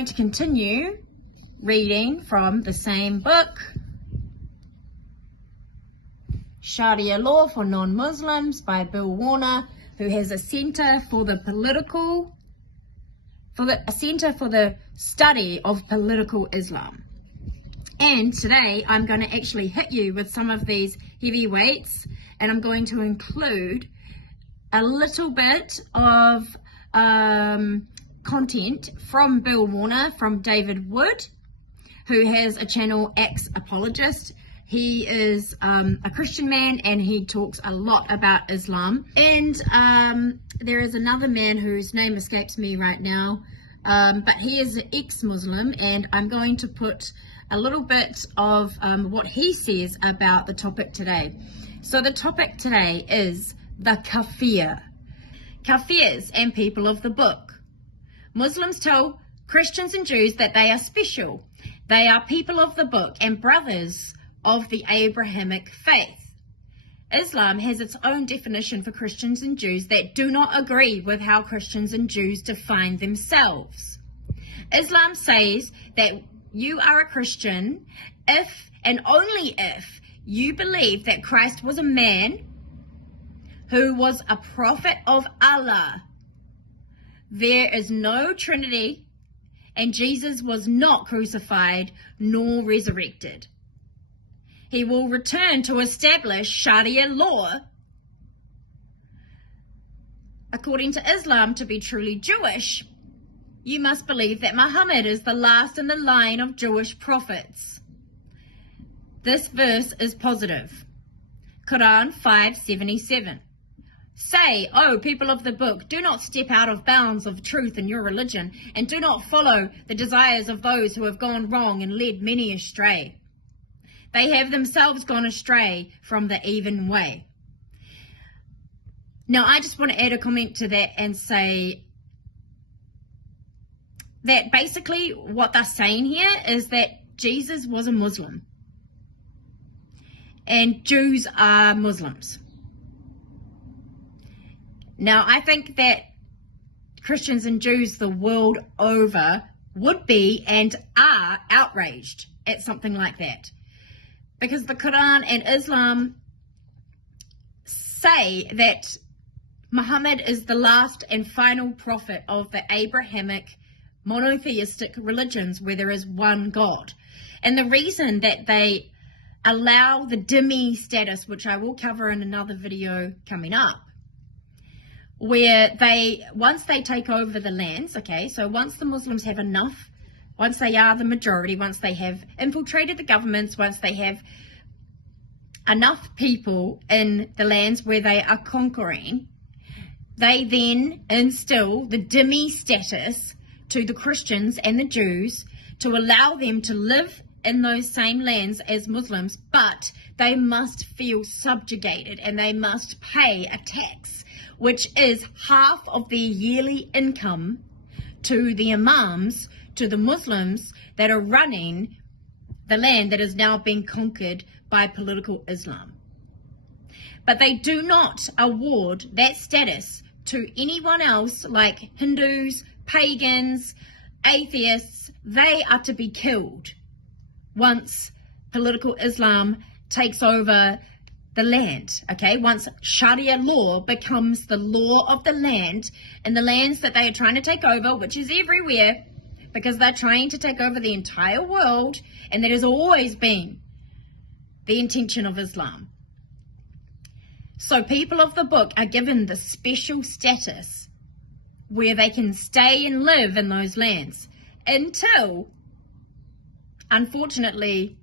going to continue reading from the same book, Sharia Law for Non-Muslims by Bill Warner, who has a Center for the Study of Political Islam. And today I'm going to actually hit you with some of these heavyweights, and I'm going to include a little bit of content from Bill Warner, from David Wood, who has a channel, Axe Apologist. He is a Christian man, and he talks a lot about Islam. And there is another man whose name escapes me right now, but he is an ex-Muslim, and I'm going to put a little bit of what he says about the topic today. So the topic today is the Kafir. Kafirs and people of the book. Muslims tell Christians and Jews that they are special. They are people of the book and brothers of the Abrahamic faith. Islam has its own definition for Christians and Jews that do not agree with how Christians and Jews define themselves. Islam says that you are a Christian if and only if you believe that Christ was a man who was a prophet of Allah. There is no Trinity, and Jesus was not crucified nor resurrected. He will return to establish Sharia law. According to Islam, to be truly Jewish, you must believe that Muhammad is the last in the line of Jewish prophets. This verse is positive. Quran 5:77. Say, O people of the book, do not step out of bounds of truth in your religion, and do not follow the desires of those who have gone wrong and led many astray. They have themselves gone astray from the even way. Now, I just want to add a comment to that and say that basically what they're saying here is that Jesus was a Muslim, and Jews are Muslims. Now, I think that Christians and Jews the world over would be and are outraged at something like that, because the Quran and Islam say that Muhammad is the last and final prophet of the Abrahamic monotheistic religions where there is one God. And the reason that they allow the dhimmi status, which I will cover in another video coming up, where once they take over the lands, okay, so once the Muslims have enough, once they are the majority, once they have infiltrated the governments, once they have enough people in the lands where they are conquering, they then instill the dhimmi status to the Christians and the Jews to allow them to live in those same lands as Muslims, but they must feel subjugated and they must pay a tax, which is half of their yearly income, to the imams, to the Muslims that are running the land that is now being conquered by political Islam. But they do not award that status to anyone else, like Hindus, pagans, atheists. They are to be killed once political Islam takes over the land, okay? Once Sharia law becomes the law of the land, and the lands that they are trying to take over, which is everywhere, because they're trying to take over the entire world, and that has always been the intention of Islam. So people of the book are given the special status where they can stay and live in those lands until, unfortunately,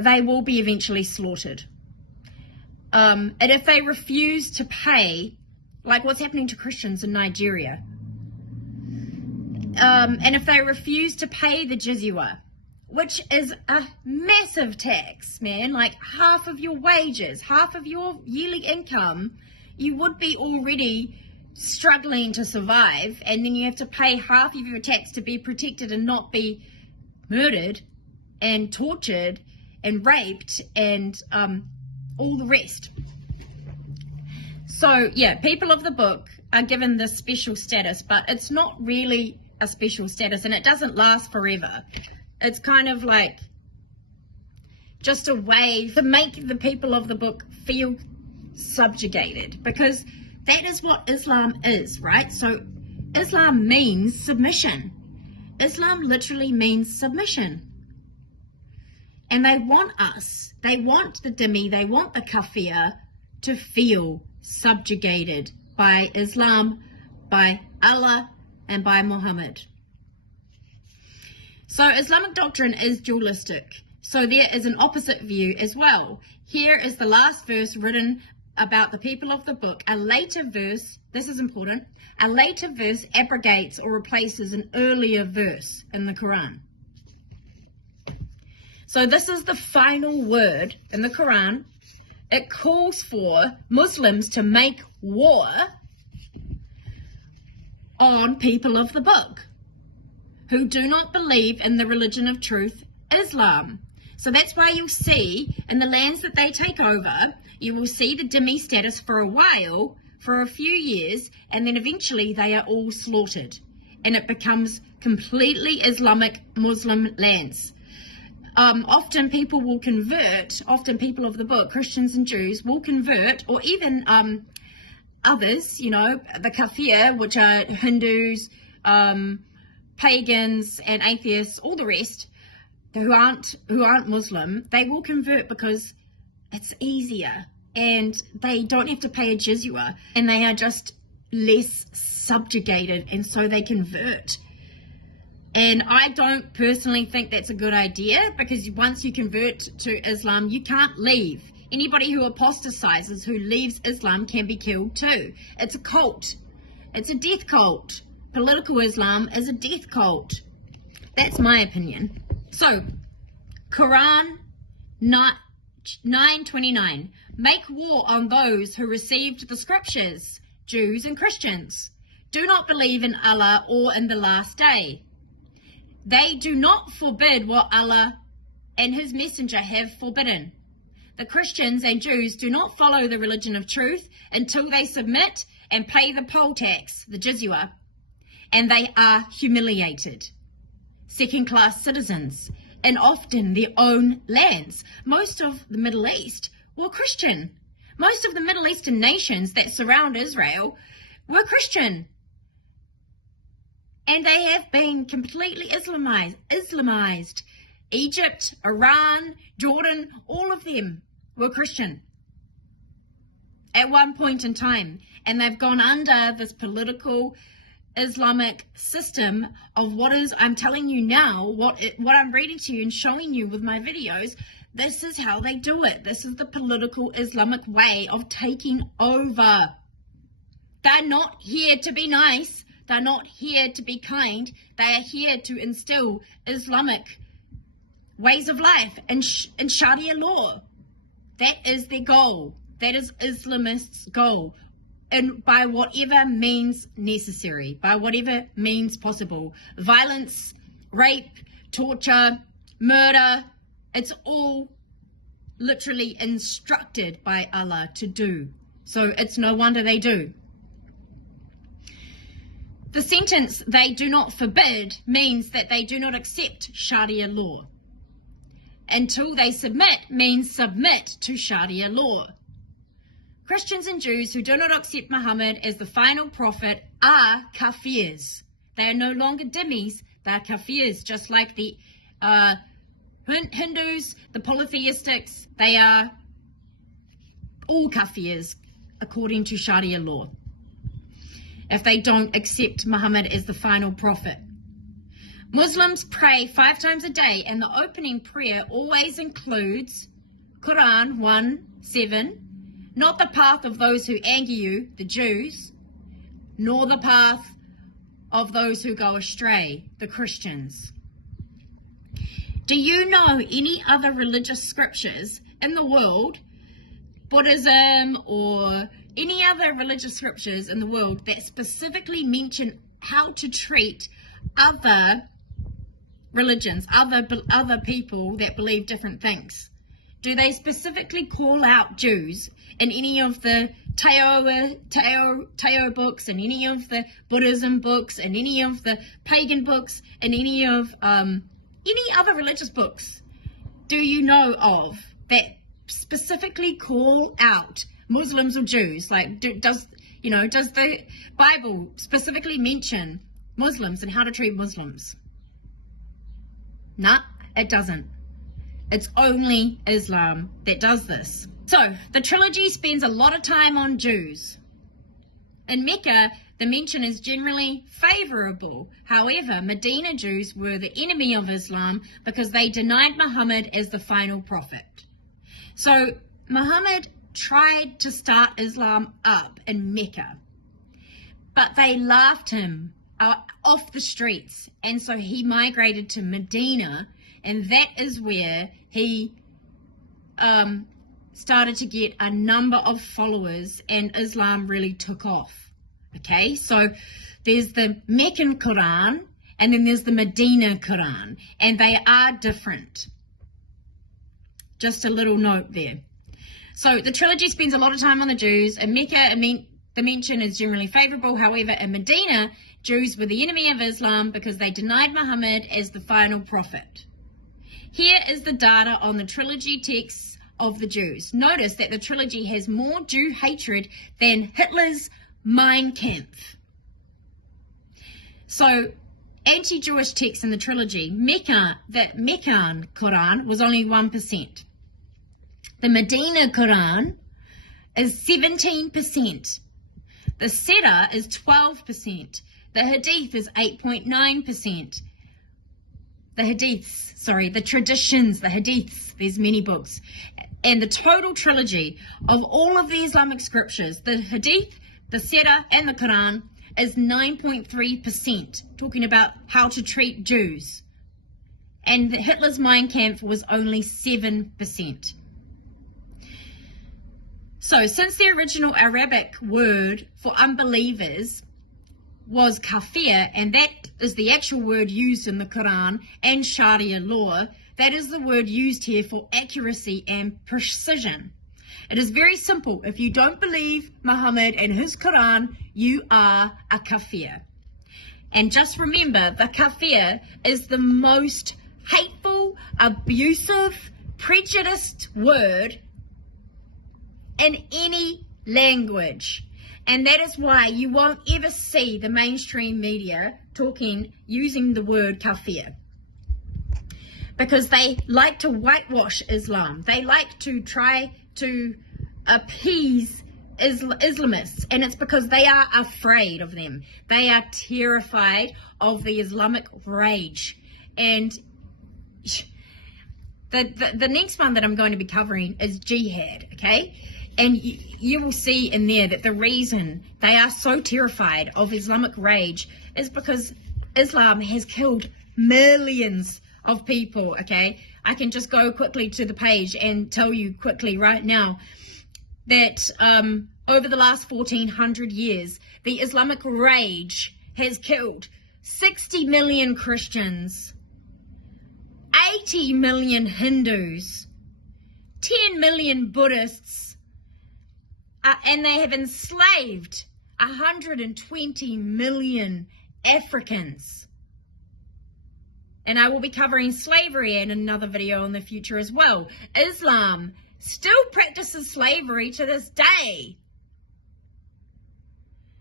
they will be eventually slaughtered. And if they refuse to pay, like what's happening to Christians in Nigeria, and if they refuse to pay the jizya, which is a massive tax, man, like half of your wages, half of your yearly income, you would be already struggling to survive, and then you have to pay half of your tax to be protected and not be murdered and tortured and raped and all the rest. So yeah, people of the book are given this special status, but it's not really a special status, and it doesn't last forever. It's kind of like just a way to make the people of the book feel subjugated, because that is what Islam is, right? So Islam means submission. Islam literally means submission. And they want us, they want the dhimmi, they want the kafir to feel subjugated by Islam, by Allah, and by Muhammad. So Islamic doctrine is dualistic. So there is an opposite view as well. Here is the last verse written about the people of the book. A later verse, this is important, a later verse abrogates or replaces an earlier verse in the Quran. So this is the final word in the Quran. It calls for Muslims to make war on people of the book who do not believe in the religion of truth, Islam. So that's why you'll see in the lands that they take over, you will see the dhimmi status for a while, for a few years, and then eventually they are all slaughtered. And it becomes completely Islamic Muslim lands. Often people will convert, often people of the book, Christians and Jews, will convert, or even others, you know, the Kafir, which are Hindus, pagans and atheists, all the rest, who aren't Muslim, they will convert because it's easier and they don't have to pay a jizya and they are just less subjugated, and so they convert. And I don't personally think that's a good idea, because once you convert to Islam, you can't leave. Anybody who apostatizes, who leaves Islam, can be killed too. It's a cult. It's a death cult. Political Islam is a death cult. That's my opinion. So, Quran 9:29. Make war on those who received the scriptures, Jews and Christians. Do not believe in Allah or in the last day. They do not forbid what Allah and his messenger have forbidden. The Christians and Jews do not follow the religion of truth until they submit and pay the poll tax, the jizya, and they are humiliated. Second-class citizens, and often their own lands. Most of the Middle East were Christian. Most of the Middle Eastern nations that surround Israel were Christian. And they have been completely Islamized. Egypt, Iran, Jordan, all of them were Christian at one point in time. And they've gone under this political Islamic system of what is, I'm telling you now, what I'm reading to you and showing you with my videos. This is how they do it. This is the political Islamic way of taking over. They're not here to be nice. They're not here to be kind. They are here to instill Islamic ways of life and Sharia law. That is their goal. That is Islamists' goal. And by whatever means necessary, by whatever means possible. Violence, rape, torture, murder, it's all literally instructed by Allah to do. So it's no wonder they do. The sentence, they do not forbid, means that they do not accept Sharia law. Until they submit means submit to Sharia law. Christians and Jews who do not accept Muhammad as the final prophet are Kafirs. They are no longer dhimmis, they are Kafirs, just like the Hindus, the polytheistics. They are all Kafirs according to Sharia law, if they don't accept Muhammad as the final prophet. Muslims pray 5 times a day, and the opening prayer always includes Quran 1:7, not the path of those who anger you, the Jews, nor the path of those who go astray, the Christians. Do you know any other religious scriptures in the world, Buddhism or any other religious scriptures in the world, that specifically mention how to treat other religions, other people that believe different things? do they specifically call out Jews in any of the Tao books, in any of the Buddhism books, in any of the pagan books, in any of any other religious books do you know of that specifically call out Muslims or Jews? Like, does the Bible specifically mention Muslims and how to treat Muslims? Nah, it doesn't. It's only Islam that does this. So, the trilogy spends a lot of time on Jews. In Mecca, the mention is generally favorable. However, Medina Jews were the enemy of Islam because they denied Muhammad as the final prophet. So, Muhammad tried to start Islam up in Mecca, but they laughed him off the streets, and so he migrated to Medina, and that is where he started to get a number of followers, and Islam really took off. Okay, so there's the Meccan Quran, and then there's the Medina Quran, and they are different. Just a little note there. So the trilogy spends a lot of time on the Jews. In Mecca, the mention is generally favorable. However, in Medina, Jews were the enemy of Islam because they denied Muhammad as the final prophet. Here is the data on the trilogy texts of the Jews. Notice that the trilogy has more Jew hatred than Hitler's Mein Kampf. So, anti-Jewish texts in the trilogy, the Meccan Quran was only 1%. The Medina Quran is 17%. The Sira is 12%. The Hadith is 8.9%. The traditions, the Hadiths, there's many books. And the total trilogy of all of the Islamic scriptures, the Hadith, the Sira, and the Quran, is 9.3%, talking about how to treat Jews. And Hitler's Mein Kampf was only 7%. So, since the original Arabic word for unbelievers was Kafir, and that is the actual word used in the Quran and Sharia law, that is the word used here for accuracy and precision. It is very simple. If you don't believe Muhammad and his Quran, you are a Kafir. And just remember, the Kafir is the most hateful, abusive, prejudiced word in any language. And that is why you won't ever see the mainstream media using the word Kafir. Because they like to whitewash Islam. They like to try to appease Islamists. And it's because they are afraid of them. They are terrified of the Islamic rage. And the next one that I'm going to be covering is jihad, okay? And you will see in there that the reason they are so terrified of Islamic rage is because Islam has killed millions of people, okay? I can just go quickly to the page and tell you quickly right now that over the last 1400 years, the Islamic rage has killed 60 million Christians, 80 million Hindus, 10 million Buddhists, and they have enslaved 120 million Africans. And I will be covering slavery in another video in the future as well. Islam still practices slavery to this day.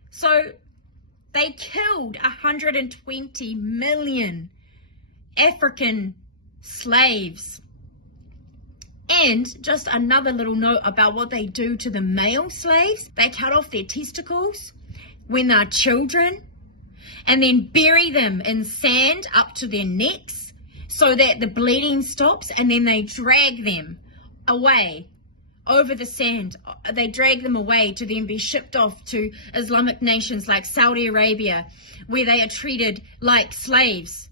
So they killed 120 million African slaves. And just another little note about what they do to the male slaves. They cut off their testicles when they're children and then bury them in sand up to their necks so that the bleeding stops, and then they drag them away over the sand. They drag them away to then be shipped off to Islamic nations like Saudi Arabia, where they are treated like slaves.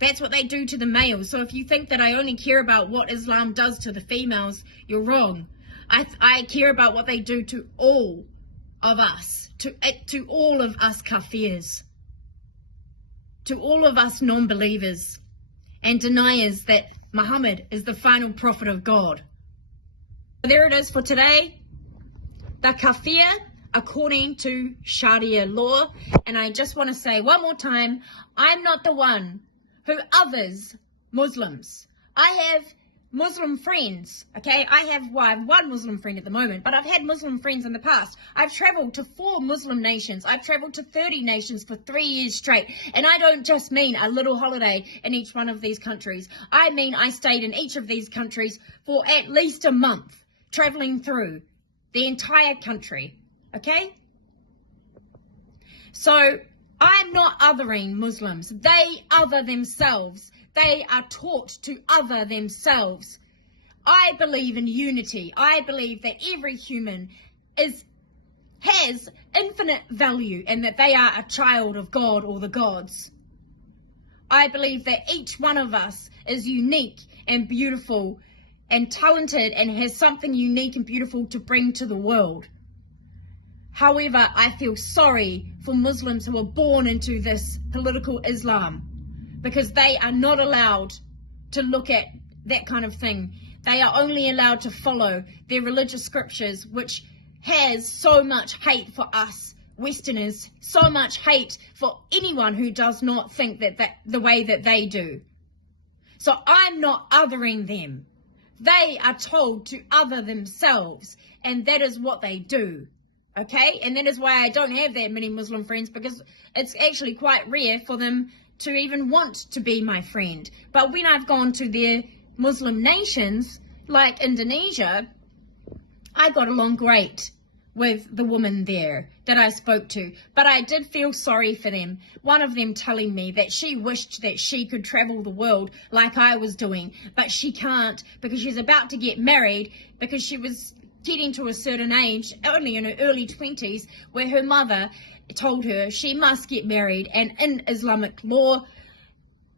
That's what they do to the males. So if you think that I only care about what Islam does to the females, you're wrong. I care about what they do to all of us, to all of us Kafirs, to all of us non-believers and deniers that Muhammad is the final prophet of God. There it is for today. The Kafir, according to Sharia law. And I just want to say one more time, I'm not the one who others Muslims. I have Muslim friends, okay? I have one Muslim friend at the moment, but I've had Muslim friends in the past. I've traveled to 4 Muslim nations. I've traveled to 30 nations for 3 years straight. And I don't just mean a little holiday in each one of these countries. I mean I stayed in each of these countries for at least a month, traveling through the entire country, okay? So I'm not othering Muslims. They other themselves. They are taught to other themselves. I believe in unity. I believe that every human has infinite value and that they are a child of God or the gods. I believe that each one of us is unique and beautiful and talented and has something unique and beautiful to bring to the world. However, I feel sorry for Muslims who are born into this political Islam, because they are not allowed to look at that kind of thing. They are only allowed to follow their religious scriptures, which has so much hate for us Westerners, so much hate for anyone who does not think that the way that they do. So I'm not othering them. They are told to other themselves, and that is what they do. Okay? And that is why I don't have that many Muslim friends, because it's actually quite rare for them to even want to be my friend. But when I've gone to their Muslim nations, like Indonesia, I got along great with the woman there that I spoke to. But I did feel sorry for them. One of them telling me that she wished that she could travel the world like I was doing, but she can't because she's about to get married, because she was getting to a certain age, only in her early 20s, where her mother told her she must get married, and in Islamic law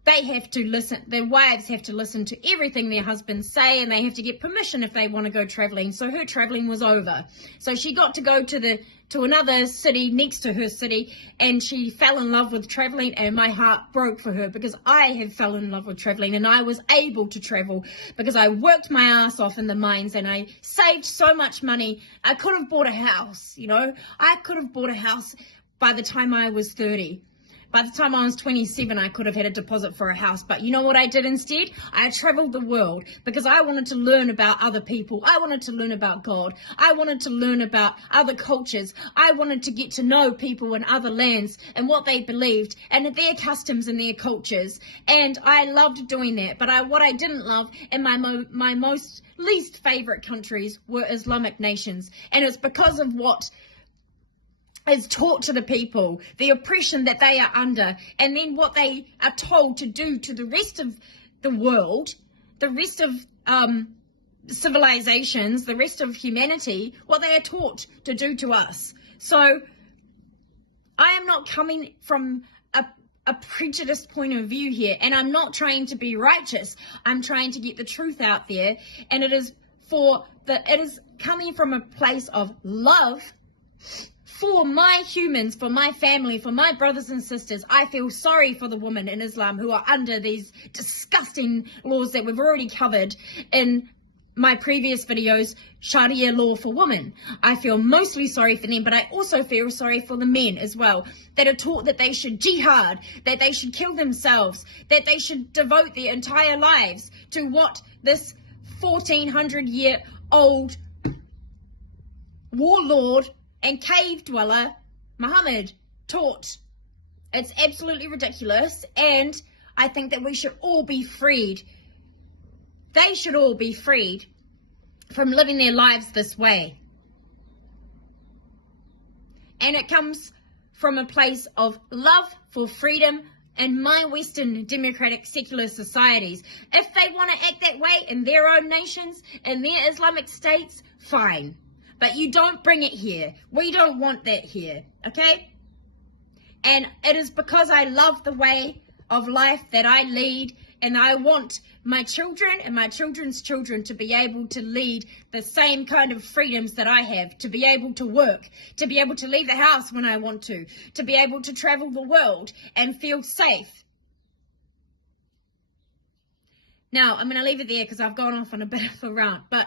they have to listen, their wives have to listen to everything their husbands say, and they have to get permission if they want to go traveling. So her traveling was over. So she got to go to another city next to her city, and she fell in love with traveling, and my heart broke for her, because I have fell in love with traveling, and I was able to travel because I worked my ass off in the mines and I saved so much money. I could have bought a house, you know. I could have bought a house by the time I was 30. By the time I was 27, I could have had a deposit for a house. But you know what I did instead? I traveled the world because I wanted to learn about other people. I wanted to learn about God. I wanted to learn about other cultures. I wanted to get to know people in other lands and what they believed and their customs and their cultures. And I loved doing that. But what I didn't love, and my most least favorite countries, were Islamic nations. And it's because of what is taught to the people, the oppression that they are under, and then what they are told to do to the rest of the world, the rest of civilizations, the rest of humanity, what they are taught to do to us. So I am not coming from a prejudiced point of view here, and I'm not trying to be righteous. I'm trying to get the truth out there, and it is coming from a place of love for my humans, for my family, for my brothers and sisters. I feel sorry for the women in Islam who are under these disgusting laws that we've already covered in my previous videos, Sharia law for women. I feel mostly sorry for them, but I also feel sorry for the men as well, that are taught that they should jihad, that they should kill themselves, that they should devote their entire lives to what this 1400-year-old warlord and cave dweller Muhammad taught. It's absolutely ridiculous, and I think that we should all be freed. They should all be freed from living their lives this way. And it comes from a place of love for freedom and my Western democratic secular societies. If they want to act that way in their own nations, in their Islamic states, fine. But you don't bring it here. We don't want that here, okay? And it is because I love the way of life that I lead, and I want my children and my children's children to be able to lead the same kind of freedoms that I have, to be able to work, to be able to leave the house when I want to be able to travel the world and feel safe. Now, I'm going to leave it there because I've gone off on a bit of a rant, but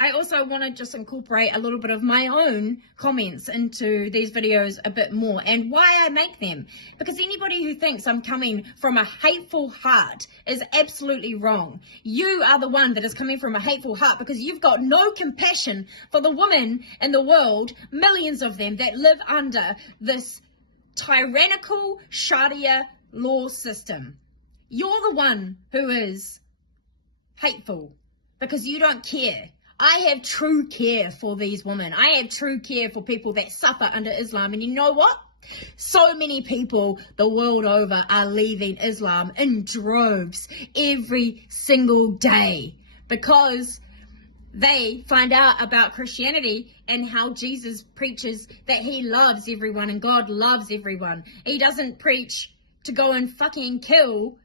I also want to just incorporate a little bit of my own comments into these videos a bit more, and why I make them. Because anybody who thinks I'm coming from a hateful heart is absolutely wrong. You are the one that is coming from a hateful heart because you've got no compassion for the women in the world, millions of them, that live under this tyrannical Sharia law system. You're the one who is hateful because you don't care. I have true care for these women. I have true care for people that suffer under Islam. And you know what? So many people the world over are leaving Islam in droves every single day because they find out about Christianity and how Jesus preaches that he loves everyone and God loves everyone. He doesn't preach to go and fucking kill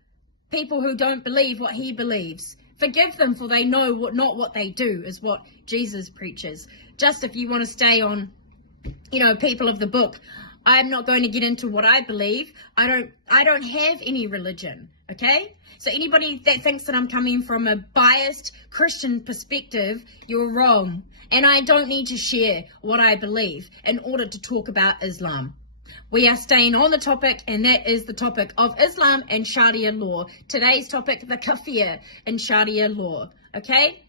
people who don't believe what he believes. Forgive them, for they know not what they do, is what Jesus preaches. Just if you want to stay on, people of the book, I'm not going to get into what I believe. I don't have any religion, okay? So anybody that thinks that I'm coming from a biased Christian perspective, you're wrong. And I don't need to share what I believe in order to talk about Islam. We are staying on the topic, and that is the topic of Islam and Sharia law. Today's topic, the Kafir and Sharia law. Okay?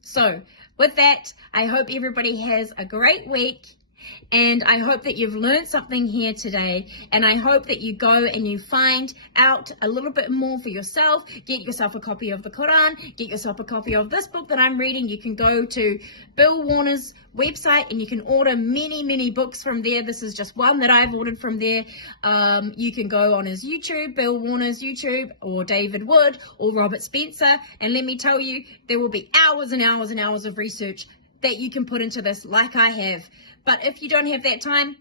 So, with that, I hope everybody has a great week. And I hope that you've learned something here today, and I hope that you go and you find out a little bit more for yourself. Get yourself a copy of the Quran, get yourself a copy of this book that I'm reading. You can go to Bill Warner's website and you can order many books from there. This is just one that I've ordered from there. You can go on his YouTube, Bill Warner's YouTube, or David Wood, or Robert Spencer, and let me tell you, there will be hours and hours and hours of research that you can put into this like I have. But if you don't have that time,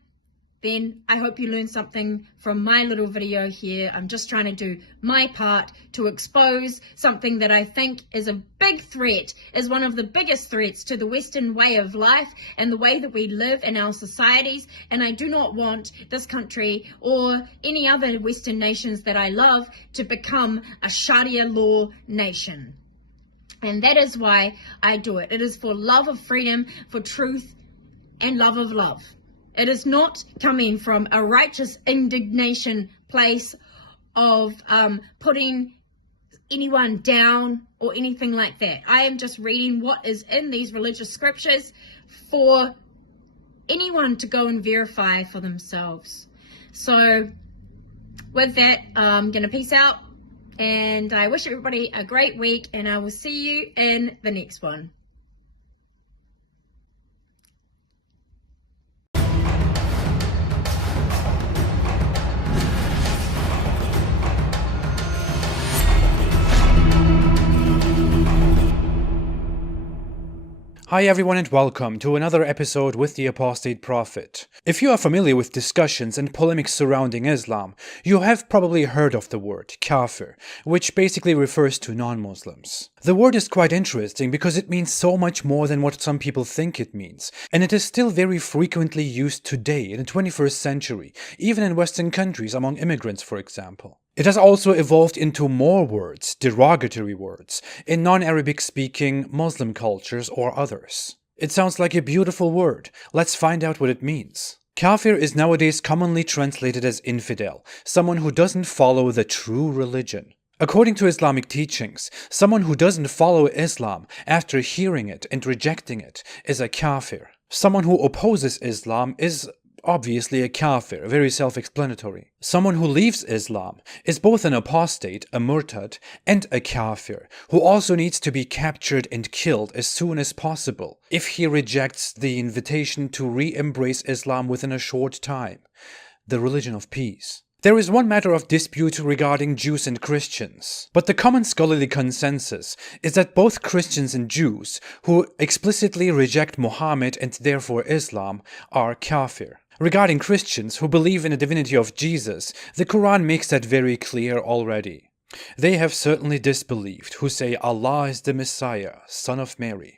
then I hope you learned something from my little video here. I'm just trying to do my part to expose something that I think is a big threat, is one of the biggest threats to the Western way of life and the way that we live in our societies. And I do not want this country or any other Western nations that I love to become a Sharia law nation. And that is why I do it. It is for love of freedom, for truth, and love of love. It is not coming from a righteous indignation place of putting anyone down or anything like that. I am just reading what is in these religious scriptures for anyone to go and verify for themselves. So with that, I'm going to peace out, and I wish everybody a great week, and I will see you in the next one. Hi everyone and welcome to another episode with the Apostate Prophet. If you are familiar with discussions and polemics surrounding Islam, you have probably heard of the word Kafir, which basically refers to non-Muslims. The word is quite interesting because it means so much more than what some people think it means, and it is still very frequently used today in the 21st century, even in Western countries among immigrants, for example. It has also evolved into more words, derogatory words, in non-Arabic speaking Muslim cultures or others. It sounds like a beautiful word. Let's find out what it means. Kafir is nowadays commonly translated as infidel, someone who doesn't follow the true religion. According to Islamic teachings, someone who doesn't follow Islam after hearing it and rejecting it is a Kafir. Someone who opposes Islam is obviously a Kafir, very self-explanatory. Someone who leaves Islam is both an apostate, a murtad, and a Kafir, who also needs to be captured and killed as soon as possible if he rejects the invitation to re-embrace Islam within a short time, the religion of peace. There is one matter of dispute regarding Jews and Christians, but the common scholarly consensus is that both Christians and Jews who explicitly reject Muhammad and therefore Islam are Kafir. Regarding Christians who believe in the divinity of Jesus, the Quran makes that very clear already. They have certainly disbelieved who say Allah is the Messiah, son of Mary.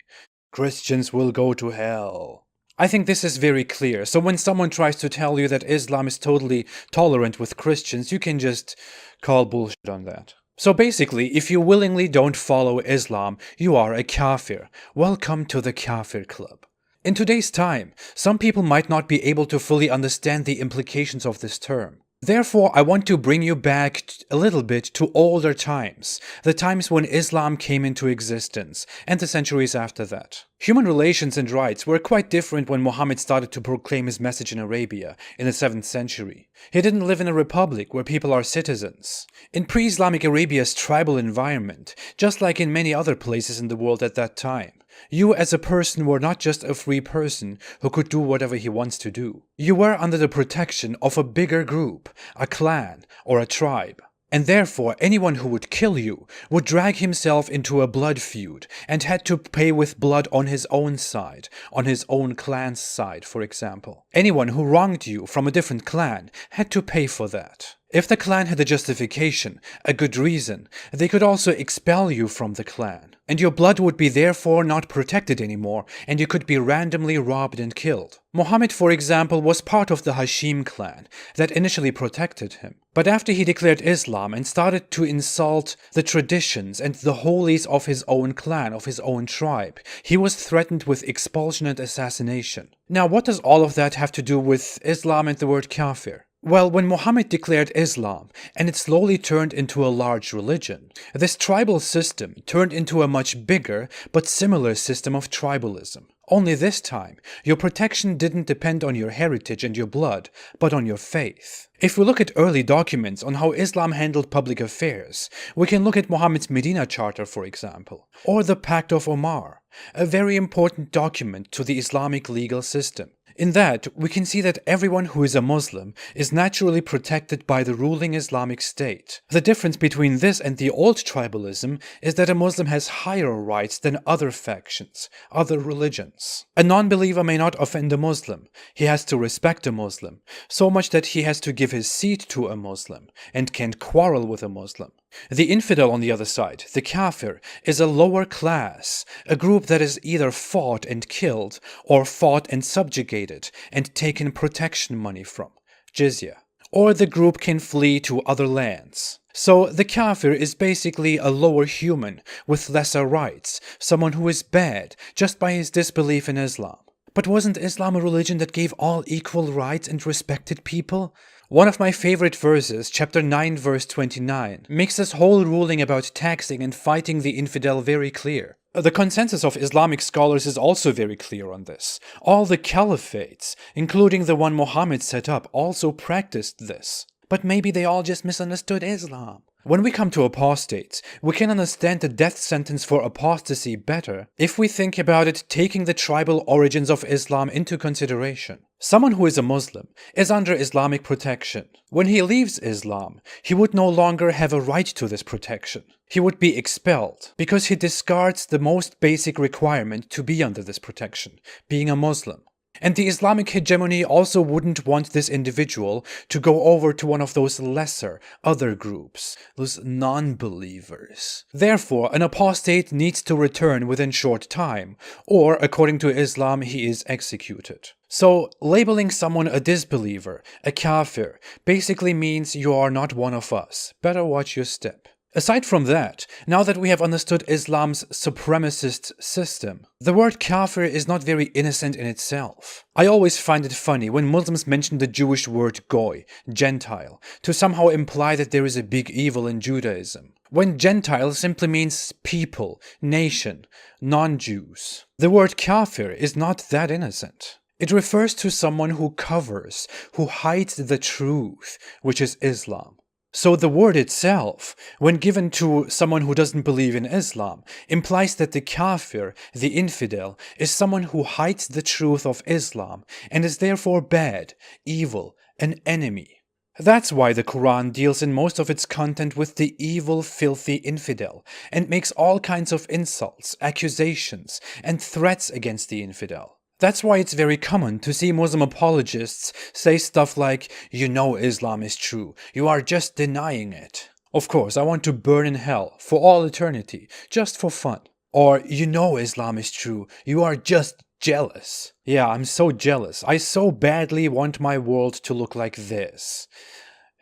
Christians will go to hell. I think this is very clear, so when someone tries to tell you that Islam is totally tolerant with Christians, you can just call bullshit on that. So basically, if you willingly don't follow Islam, you are a Kafir. Welcome to the Kafir Club. In today's time, some people might not be able to fully understand the implications of this term. Therefore, I want to bring you back a little bit to older times, the times when Islam came into existence, and the centuries after that. Human relations and rights were quite different when Muhammad started to proclaim his message in Arabia in the 7th century. He didn't live in a republic where people are citizens. In pre-Islamic Arabia's tribal environment, just like in many other places in the world at that time, you as a person were not just a free person who could do whatever he wants to do. You were under the protection of a bigger group, a clan, or a tribe. And therefore, anyone who would kill you would drag himself into a blood feud and had to pay with blood on his own side, on his own clan's side, for example. Anyone who wronged you from a different clan had to pay for that. If the clan had a justification, a good reason, they could also expel you from the clan, and your blood would be therefore not protected anymore, and you could be randomly robbed and killed. Muhammad, for example, was part of the Hashim clan that initially protected him. But after he declared Islam and started to insult the traditions and the holies of his own clan, of his own tribe, he was threatened with expulsion and assassination. Now, what does all of that have to do with Islam and the word Kafir? Well, when Muhammad declared Islam, and it slowly turned into a large religion, this tribal system turned into a much bigger but similar system of tribalism. Only this time, your protection didn't depend on your heritage and your blood, but on your faith. If we look at early documents on how Islam handled public affairs, we can look at Muhammad's Medina Charter, for example, or the Pact of Omar, a very important document to the Islamic legal system. In that, we can see that everyone who is a Muslim is naturally protected by the ruling Islamic State. The difference between this and the old tribalism is that a Muslim has higher rights than other factions, other religions. A non-believer may not offend a Muslim. He has to respect a Muslim, so much that he has to give his seat to a Muslim, and can't quarrel with a Muslim. The infidel on the other side, the Kafir, is a lower class, a group that is either fought and killed, or fought and subjugated and taken protection money from, jizya. Or the group can flee to other lands. So the Kafir is basically a lower human with lesser rights, someone who is bad just by his disbelief in Islam. But wasn't Islam a religion that gave all equal rights and respected people? One of my favorite verses, chapter 9 verse 29, makes this whole ruling about taxing and fighting the infidel very clear. The consensus of Islamic scholars is also very clear on this. All the caliphates, including the one Muhammad set up, also practiced this. But maybe they all just misunderstood Islam. When we come to apostates, we can understand the death sentence for apostasy better if we think about it taking the tribal origins of Islam into consideration. Someone who is a Muslim is under Islamic protection. When he leaves Islam, he would no longer have a right to this protection. He would be expelled because he discards the most basic requirement to be under this protection, being a Muslim. And the Islamic hegemony also wouldn't want this individual to go over to one of those lesser, other groups, those non-believers. Therefore, an apostate needs to return within short time, or, according to Islam, he is executed. So, labeling someone a disbeliever, a kafir, basically means you are not one of us. Better watch your step. Aside from that, now that we have understood Islam's supremacist system, the word kafir is not very innocent in itself. I always find it funny when Muslims mention the Jewish word goy, Gentile, to somehow imply that there is a big evil in Judaism, when Gentile simply means people, nation, non-Jews. The word kafir is not that innocent. It refers to someone who covers, who hides the truth, which is Islam. So the word itself, when given to someone who doesn't believe in Islam, implies that the kafir, the infidel, is someone who hides the truth of Islam and is therefore bad, evil, an enemy. That's why the Quran deals in most of its content with the evil, filthy infidel and makes all kinds of insults, accusations, and threats against the infidel. That's why it's very common to see Muslim apologists say stuff like, "You know Islam is true, you are just denying it." Of course, I want to burn in hell for all eternity, just for fun. Or, "You know Islam is true, you are just jealous." Yeah, I'm so jealous. I so badly want my world to look like this.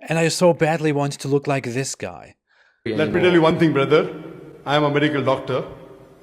And I so badly want to look like this guy. Let me tell you one thing, brother. I am a medical doctor.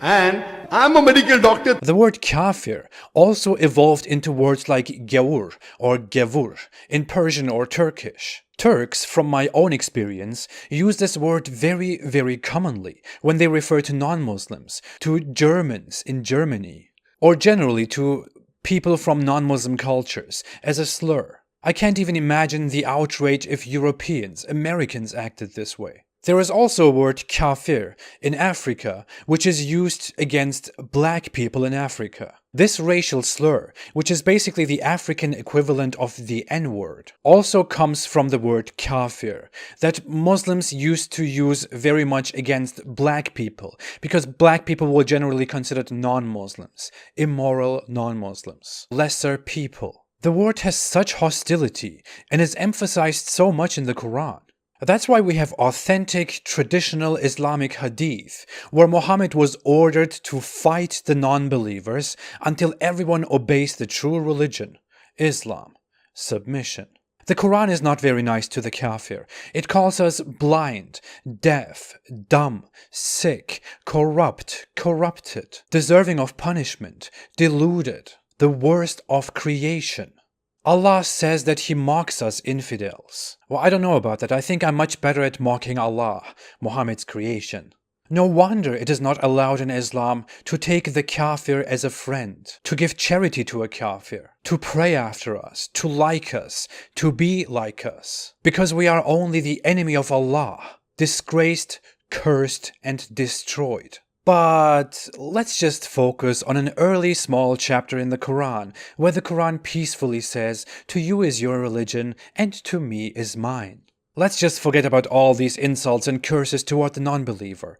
And I'm a medical doctor. The word kafir also evolved into words like gavur or gavur in Persian or Turkish. Turks, from my own experience, use this word very, very commonly when they refer to non-Muslims, to Germans in Germany, or generally to people from non-Muslim cultures as a slur. I can't even imagine the outrage if Europeans, Americans acted this way. There is also a word kafir in Africa, which is used against black people in Africa. This racial slur, which is basically the African equivalent of the N-word, also comes from the word kafir, that Muslims used to use very much against black people, because black people were generally considered non-Muslims, immoral non-Muslims, lesser people. The word has such hostility and is emphasized so much in the Quran. That's why we have authentic, traditional Islamic hadith, where Muhammad was ordered to fight the non-believers until everyone obeys the true religion, Islam, submission. The Quran is not very nice to the kafir. It calls us blind, deaf, dumb, sick, corrupt, corrupted, deserving of punishment, deluded, the worst of creation. Allah says that He mocks us infidels. Well, I don't know about that. I think I'm much better at mocking Allah, Muhammad's creation. No wonder it is not allowed in Islam to take the kafir as a friend, to give charity to a kafir, to pray after us, to like us, to be like us. Because we are only the enemy of Allah, disgraced, cursed, and destroyed. But let's just focus on an early small chapter in the Quran, where the Quran peacefully says, "To you is your religion, and to me is mine." Let's just forget about all these insults and curses toward the non-believer.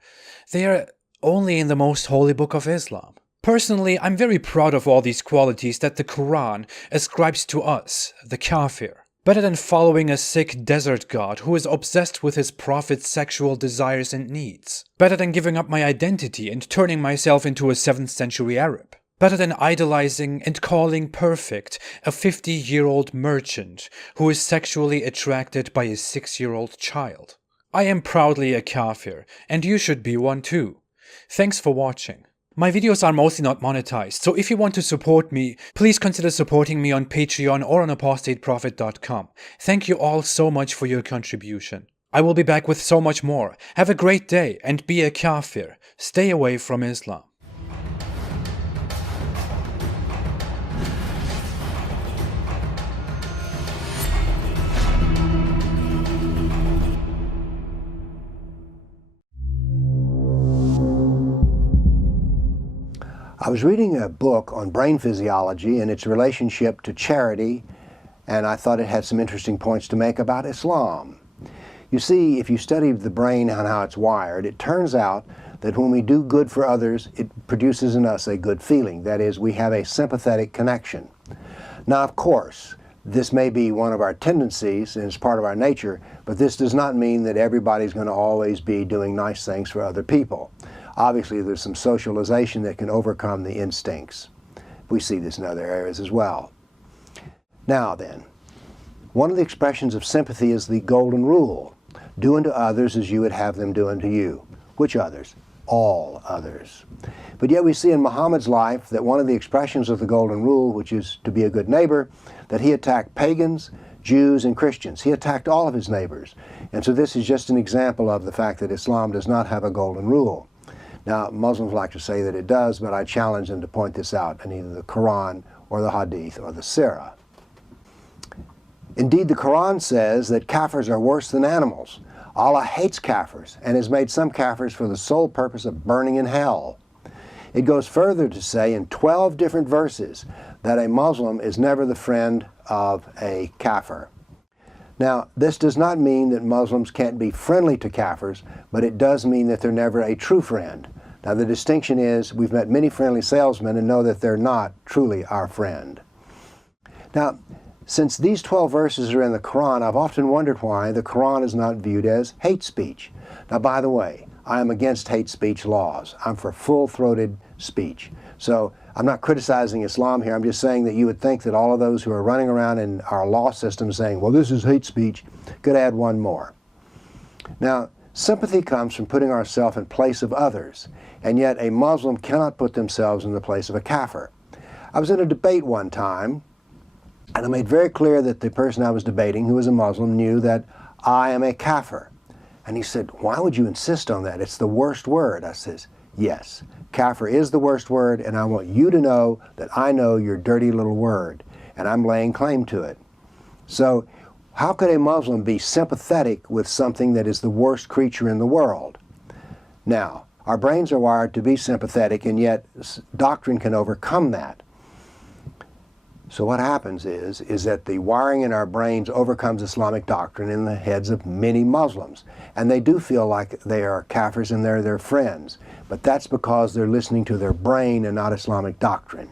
They are only in the most holy book of Islam. Personally, I'm very proud of all these qualities that the Quran ascribes to us, the kafir. Better than following a sick desert god who is obsessed with his prophet's sexual desires and needs. Better than giving up my identity and turning myself into a 7th century Arab. Better than idolizing and calling perfect a 50-year-old merchant who is sexually attracted by a 6-year-old child. I am proudly a kafir, and you should be one too. Thanks for watching. My videos are mostly not monetized, so if you want to support me, please consider supporting me on Patreon or on apostateprophet.com. Thank you all so much for your contribution. I will be back with so much more. Have a great day and be a kafir. Stay away from Islam. I was reading a book on brain physiology and its relationship to charity, and I thought it had some interesting points to make about Islam. You see, if you study the brain and how it's wired, it turns out that when we do good for others, it produces in us a good feeling. That is, we have a sympathetic connection. Now, of course, this may be one of our tendencies and it's part of our nature, but this does not mean that everybody's going to always be doing nice things for other people. Obviously, there's some socialization that can overcome the instincts. We see this in other areas as well. Now then, one of the expressions of sympathy is the golden rule. Do unto others as you would have them do unto you. Which others? All others. But yet we see in Muhammad's life that one of the expressions of the golden rule, which is to be a good neighbor, that he attacked pagans, Jews, and Christians. He attacked all of his neighbors. And so this is just an example of the fact that Islam does not have a golden rule. Now, Muslims like to say that it does, but I challenge them to point this out in either the Quran or the Hadith or the Sirah. Indeed, the Quran says that Kafirs are worse than animals. Allah hates Kafirs and has made some Kafirs for the sole purpose of burning in hell. It goes further to say in 12 different verses that a Muslim is never the friend of a Kafir. Now, this does not mean that Muslims can't be friendly to Kafirs, but it does mean that they're never a true friend. Now, the distinction is we've met many friendly salesmen and know that they're not truly our friend. Now, since these 12 verses are in the Quran, I've often wondered why the Quran is not viewed as hate speech. Now, by the way, I am against hate speech laws. I'm for full-throated speech. So I'm not criticizing Islam here. I'm just saying that you would think that all of those who are running around in our law system saying, well, this is hate speech, could add one more. Now, Sympathy comes from putting ourselves in place of others, and yet a Muslim cannot put themselves in the place of a Kafir. I was in a debate one time, and I made very clear that the person I was debating, who was a Muslim, knew that I am a Kafir. And he said, "Why would you insist on that? It's the worst word." I says, "Yes, Kafir is the worst word, and I want you to know that I know your dirty little word, and I'm laying claim to it." So how could a Muslim be sympathetic with something that is the worst creature in the world? Now, our brains are wired to be sympathetic, and yet doctrine can overcome that. So what happens is that the wiring in our brains overcomes Islamic doctrine in the heads of many Muslims. And they do feel like they are Kafirs and they're their friends. But that's because they're listening to their brain and not Islamic doctrine.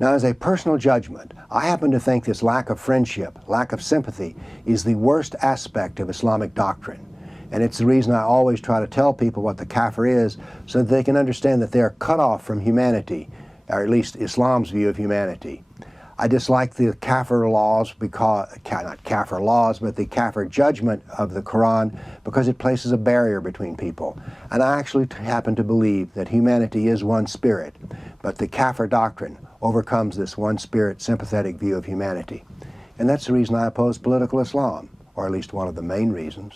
Now, as a personal judgment, I happen to think this lack of friendship, lack of sympathy, is the worst aspect of Islamic doctrine. And it's the reason I always try to tell people what the Kafir is, so that they can understand that they are cut off from humanity, or at least Islam's view of humanity. I dislike the Kafir laws, not Kafir laws, but the Kafir judgment of the Quran, because it places a barrier between people. And I actually happen to believe that humanity is one spirit, but the Kafir doctrine overcomes this one spirit, sympathetic view of humanity. And that's the reason I oppose political Islam, or at least one of the main reasons.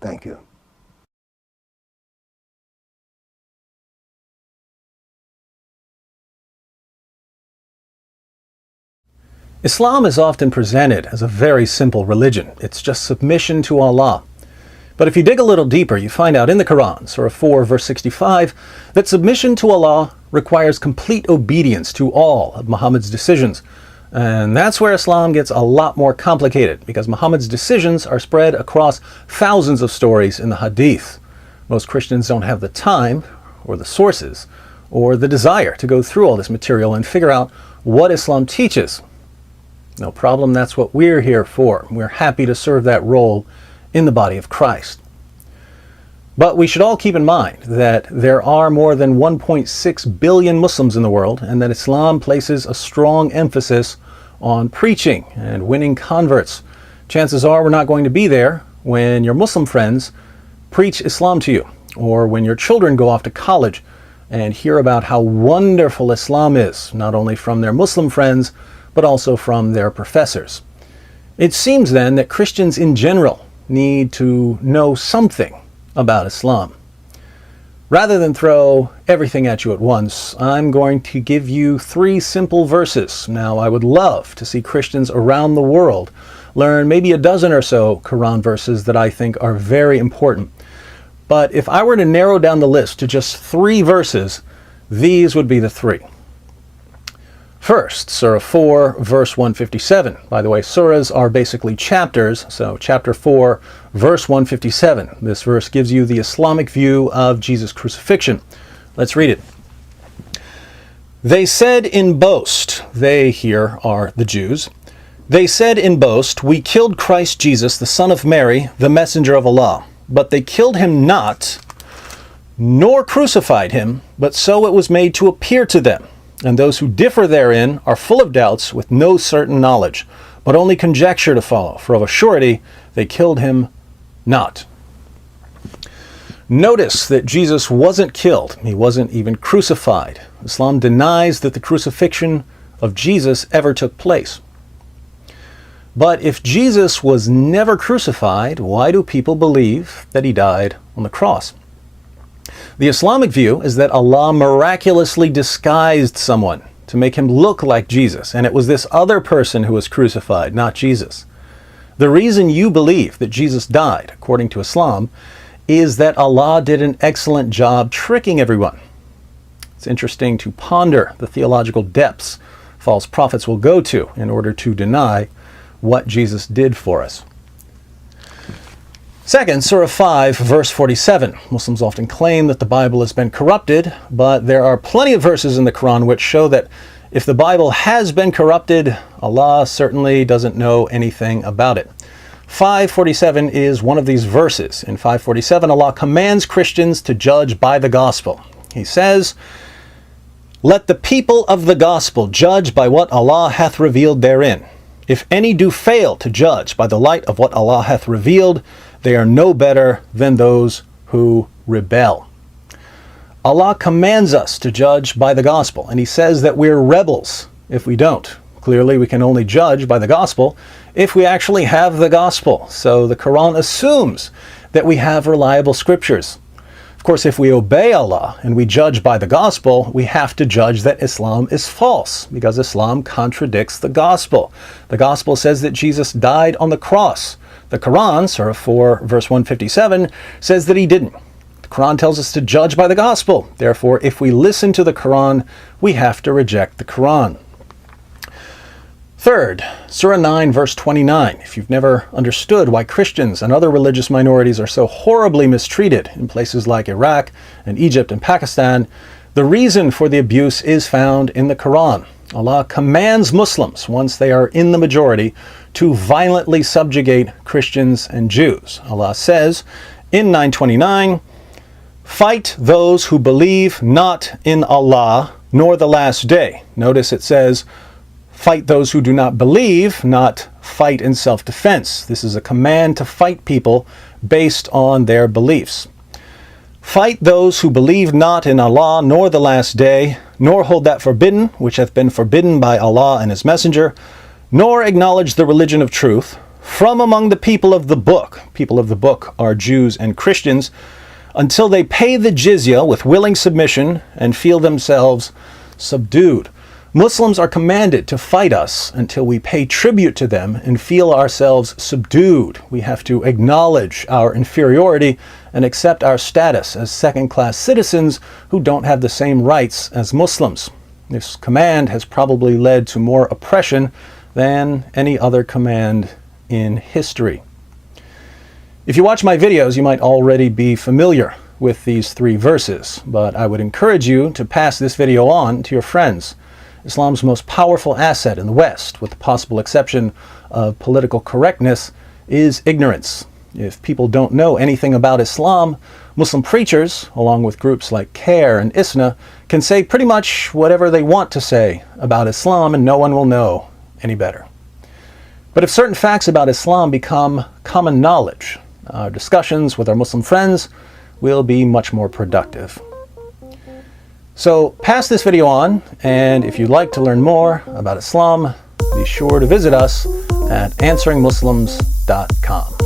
Thank you. Islam is often presented as a very simple religion. It's just submission to Allah. But if you dig a little deeper, you find out in the Quran, Surah 4, verse 65, that submission to Allah requires complete obedience to all of Muhammad's decisions. And that's where Islam gets a lot more complicated, because Muhammad's decisions are spread across thousands of stories in the Hadith. Most Christians don't have the time, or the sources, or the desire to go through all this material and figure out what Islam teaches. No problem, that's what we're here for. We're happy to serve that role in the body of Christ. But we should all keep in mind that there are more than 1.6 billion Muslims in the world, and that Islam places a strong emphasis on preaching and winning converts. Chances are we're not going to be there when your Muslim friends preach Islam to you, or when your children go off to college and hear about how wonderful Islam is, not only from their Muslim friends, but also from their professors. It seems then that Christians in general need to know something about Islam. Rather than throw everything at you at once, I'm going to give you 3 simple verses. Now, I would love to see Christians around the world learn maybe a dozen or so Quran verses that I think are very important. But if I were to narrow down the list to just 3 verses, these would be the 3. First, Surah 4, verse 157. By the way, surahs are basically chapters, so chapter 4, verse 157. This verse gives you the Islamic view of Jesus' crucifixion. Let's read it. They said in boast, they here are the Jews, they said in boast, we killed Christ Jesus, the son of Mary, the messenger of Allah. But they killed him not, nor crucified him, but so it was made to appear to them. And those who differ therein are full of doubts with no certain knowledge, but only conjecture to follow, for of a surety they killed him not. Notice that Jesus wasn't killed. He wasn't even crucified. Islam denies that the crucifixion of Jesus ever took place. But if Jesus was never crucified, why do people believe that he died on the cross? The Islamic view is that Allah miraculously disguised someone to make him look like Jesus, and it was this other person who was crucified, not Jesus. The reason you believe that Jesus died, according to Islam, is that Allah did an excellent job tricking everyone. It's interesting to ponder the theological depths false prophets will go to in order to deny what Jesus did for us. Second, Surah 5, verse 47. Muslims often claim that the Bible has been corrupted, but there are plenty of verses in the Quran which show that if the Bible has been corrupted, Allah certainly doesn't know anything about it. 547 is one of these verses. In 547, Allah commands Christians to judge by the gospel. He says, "Let the people of the gospel judge by what Allah hath revealed therein. If any do fail to judge by the light of what Allah hath revealed, they are no better than those who rebel. Allah commands us to judge by the gospel, and he says that we're rebels if we don't. Clearly, we can only judge by the gospel if we actually have the gospel. So the Quran assumes that we have reliable scriptures. Of course, if we obey Allah and we judge by the gospel, we have to judge that Islam is false, because Islam contradicts the gospel. The gospel says that Jesus died on the cross. The Quran, Surah 4, verse 157, says that he didn't. The Quran tells us to judge by the gospel. Therefore, if we listen to the Quran, we have to reject the Quran. Third, Surah 9, verse 29. If you've never understood why Christians and other religious minorities are so horribly mistreated in places like Iraq and Egypt and Pakistan, the reason for the abuse is found in the Quran. Allah commands Muslims, once they are in the majority, to violently subjugate Christians and Jews. Allah says in 929, "Fight those who believe not in Allah nor the last day." Notice it says, fight those who do not believe, not fight in self-defense. This is a command to fight people based on their beliefs. "Fight those who believe not in Allah nor the last day, nor hold that forbidden which hath been forbidden by Allah and his messenger, nor acknowledge the religion of truth, from among the people of the book." People of the book are Jews and Christians, "until they pay the jizya with willing submission and feel themselves subdued." Muslims are commanded to fight us until we pay tribute to them and feel ourselves subdued. We have to acknowledge our inferiority and accept our status as second-class citizens who don't have the same rights as Muslims. This command has probably led to more oppression than any other command in history. If you watch my videos, you might already be familiar with these three verses, but I would encourage you to pass this video on to your friends. Islam's most powerful asset in the West, with the possible exception of political correctness, is ignorance. If people don't know anything about Islam, Muslim preachers, along with groups like CARE and ISNA, can say pretty much whatever they want to say about Islam and no one will know any better. But if certain facts about Islam become common knowledge, our discussions with our Muslim friends will be much more productive. So pass this video on, and if you'd like to learn more about Islam, be sure to visit us at answeringmuslims.com.